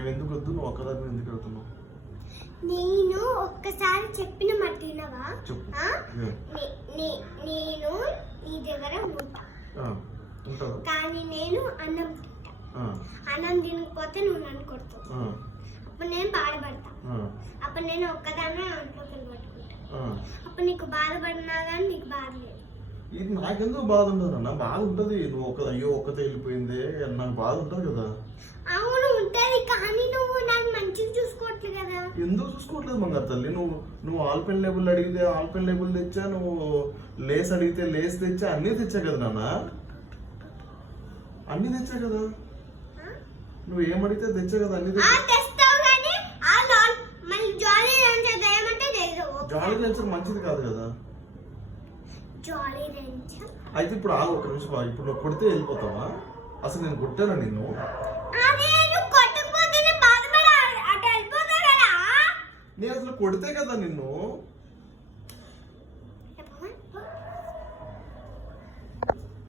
మేము ఎందుకు వద్దు, నువ్వు ఒక్కదాన్ని ఎందుకు వెళ్తున్నావు? నేను ఒక్కసారి చెప్పిన మాట వినవా? చెప్పు. నేను నీ దగ్గర ఉంటా, కానీ నేను అన్నం తింటా. అన్నం తినకపోతే నువ్వు నన్ను కొడతావు. అప్పుడు నేను బాధపడతా. అప్పుడు నేను ఒక్కదాన్నే అంట్లోకి పట్టుకుంటా. అప్పుడు నీకు బాధపడినా కానీ నీకు బాధ లేదు. ఇది నాకెందుకు బాధ ఉండదు అన్న? బాధ ఉంటది. నువ్వు అయ్యో ఒక్కతే వెళ్ళిపోయిందే నాకు బాధ ఉంటుంది కదా. అవును ఉంటది, కానీ నువ్వు నాకు మంచిగా చూసుకోవట్లేదు కదా. ఎందుకు చూసుకోవట్లేదు మంగారు తల్లి? నువ్వు ఆల్పెన్ లేబుల్ అడిగితే ఆల్పెన్ లేబుల్ తెచ్చా, నువ్వు లేస్ అడిగితే లేస్ తెచ్చా, అన్నీ తెచ్చా కదా నాన్న. అన్ని తెచ్చా కదా. నువ్వు ఏమడిగితే తెచ్చా కదా, అన్ని జాలీ రేంచర్ మంచిది కాదు కదా. అయితే ఇప్పుడు ఆగు ఒక నిమిషం. ఇప్పుడు నువ్వు కొడితే వెళ్ళిపోతావా? అసలు నేను కొట్టానా నిన్ను? నేను అసలు కొడితే కదా నిన్ను.